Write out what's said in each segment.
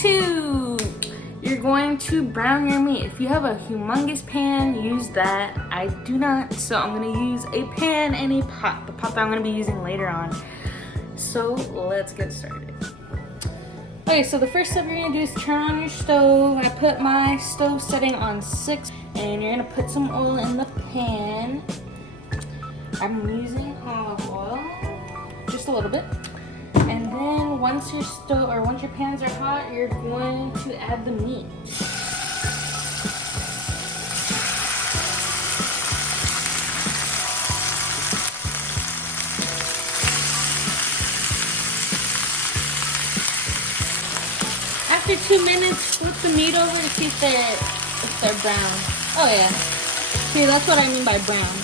2, you're going to brown your meat. If you have a humongous pan, use that. I do not, so I'm gonna use a pan and a pot, the pot that I'm gonna be using later on. So let's get started. Okay, so the first step you're gonna do is turn on your stove. I put my stove setting on 6, and you're gonna put some oil in the pan. I'm using olive oil, just a little bit. And then once your pans are hot, you're going to add the meat. After 2 minutes, flip the meat over to see if they're brown. Oh yeah. See, that's what I mean by brown.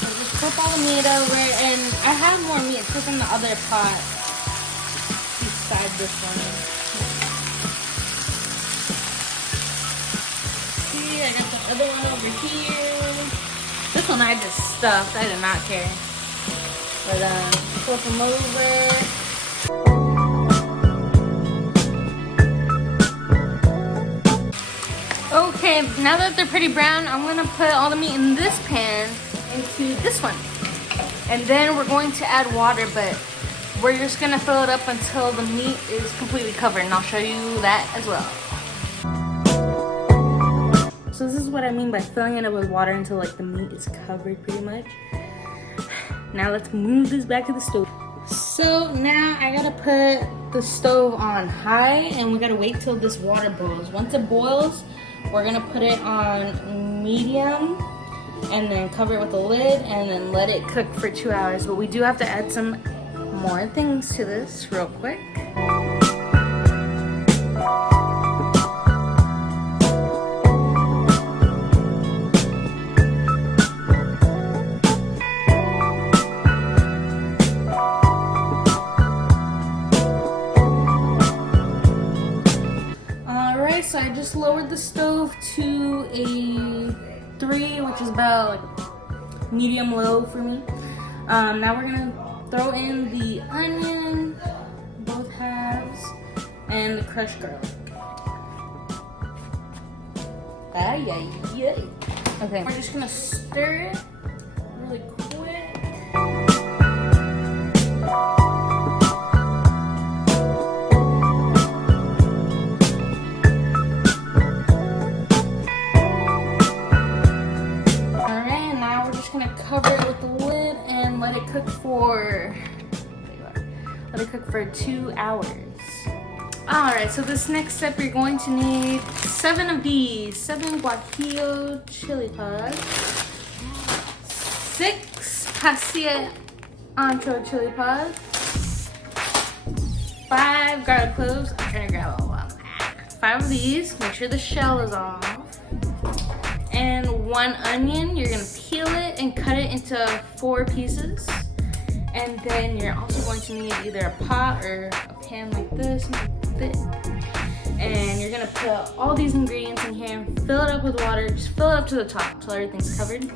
So just flip all the meat over, and I have more meat. It's just in the other pot beside this one. See, I got the other one over here. This one I just stuffed. I did not care. But flip them over. Okay, now that they're pretty brown, I'm gonna put all the meat in this pan into this one. And then we're going to add water, but we're just gonna fill it up until the meat is completely covered, and I'll show you that as well. So this is what I mean by filling it up with water until like the meat is covered pretty much. Now let's move this back to the stove. So now I gotta put the stove on high, and we gotta wait till this water boils. Once it boils, we're gonna put it on medium and then cover it with a lid and then let it cook for 2 hours. But we do have to add some more things to this real quick. So I just lowered the stove to a 3, which is about like medium low for me. Now we're gonna throw in the onion, both halves, and the crushed garlic. Okay, we're just gonna stir it really quick. Cover it with the lid and let it cook for 2 hours. Alright, so this next step you're going to need 7 of these, 7 Guajillo Chile Pods, 6 Ancho Chile Pods, 5 garlic cloves. I'm trying to grab all of them. 5 of these, make sure the shell is off. And 1 onion. You're gonna peel it and cut it into 4 pieces. And then you're also going to need either a pot or a pan like this, thick. And you're gonna put all these ingredients in here, fill it up with water, just fill it up to the top till everything's covered.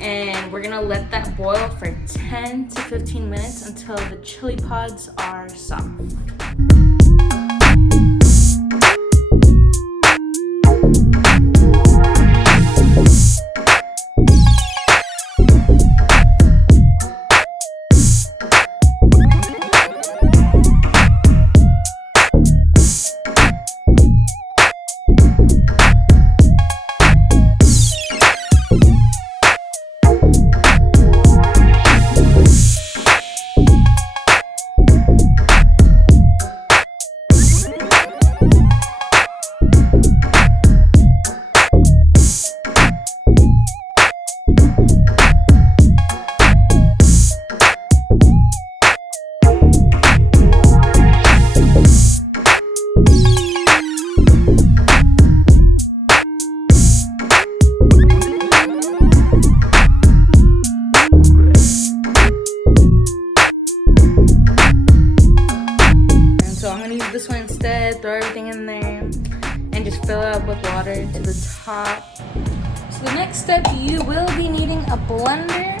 And we're gonna let that boil for 10 to 15 minutes until the chili pods are soft. This one instead, throw everything in there and just fill it up with water to the top. So the next step, you will be needing a blender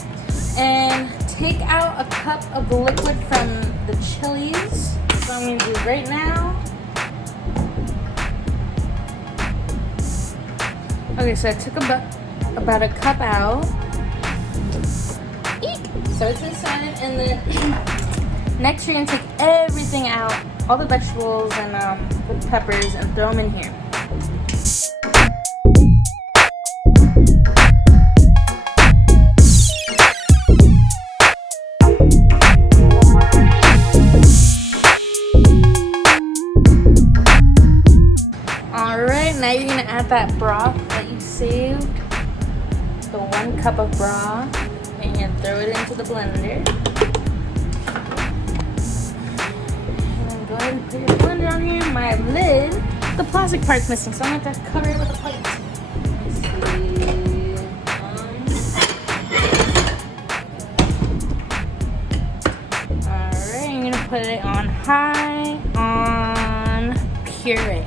and take out a cup of the liquid from the chilies. So I'm going to do right now. Okay, so I took about a cup out. Eek! So it's inside, and then next you're gonna take everything out, all the vegetables and the peppers, and throw them in here. Alright, now you're gonna add that broth that you saved, the 1 cup of broth, and you throw it into the blender. And then go ahead and put your blender on here. My lid, the plastic part's missing, so I'm gonna have to cover it with a plate. Let's see. Alright, I'm gonna put it on high on puree.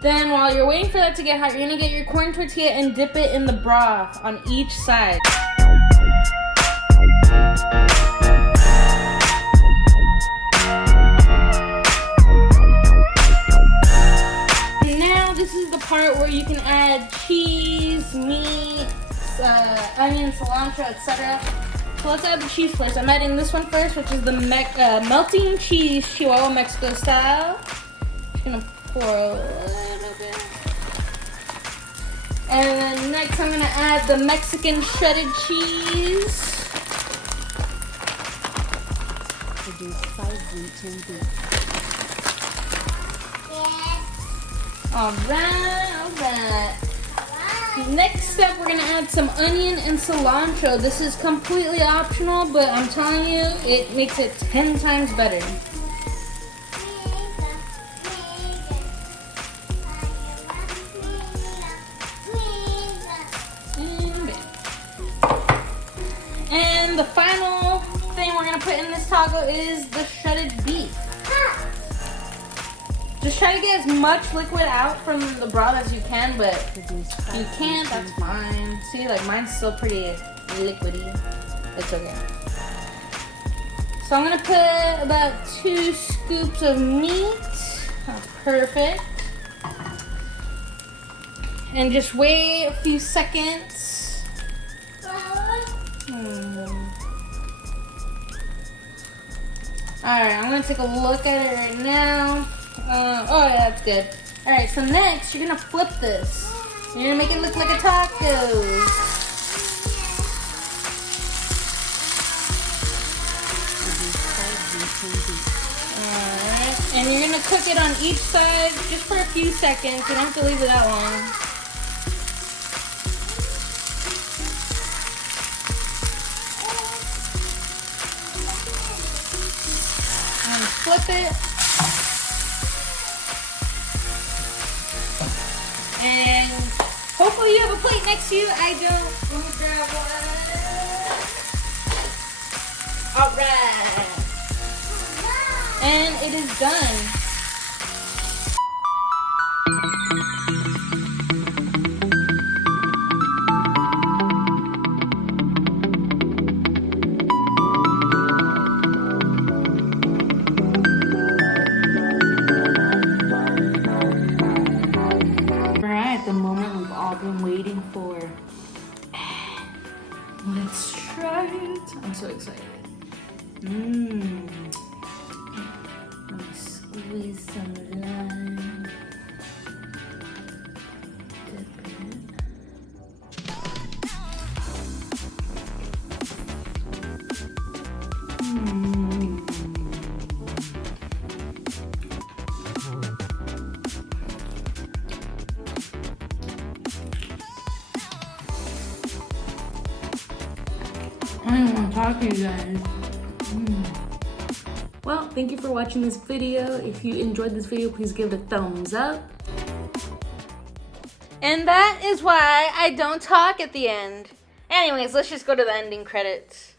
Then while you're waiting for that to get hot, you're gonna get your corn tortilla and dip it in the broth on each side. Now this is the part where you can add cheese, meat, onion, cilantro, etc. So let's add the cheese first. I'm adding this one first, which is the melting cheese Chihuahua Mexico style. Just gonna pour a little bit. And then next I'm gonna add the Mexican shredded cheese. Alright. Next step, we're gonna add some onion and cilantro. This is completely optional, but I'm telling you, it makes it 10 times better. And the final thing we're gonna put in this taco is the shredded beef. Just try to get as much liquid out from the broth as you can, but if you can't, that's fine. See, like mine's still pretty liquidy. It's okay. So I'm gonna put about 2 scoops of meat. That's perfect. And just wait a few seconds. Alright, I'm gonna take a look at it right now. Oh yeah, that's good. Alright, so next you're gonna flip this. You're gonna make it look like a taco. Alright, and you're gonna cook it on each side just for a few seconds. You don't have to leave it that long. And flip it. And hopefully you have a plate next to you. I don't. Let me grab one. Alright. And it is done. The moment we've all been waiting before. Let's try it. I'm so excited. Let me squeeze some lime. Dip it. I don't want to talk to you guys. Well, thank you for watching this video. If you enjoyed this video, please give it a thumbs up. And that is why I don't talk at the end. Anyways, let's just go to the ending credits.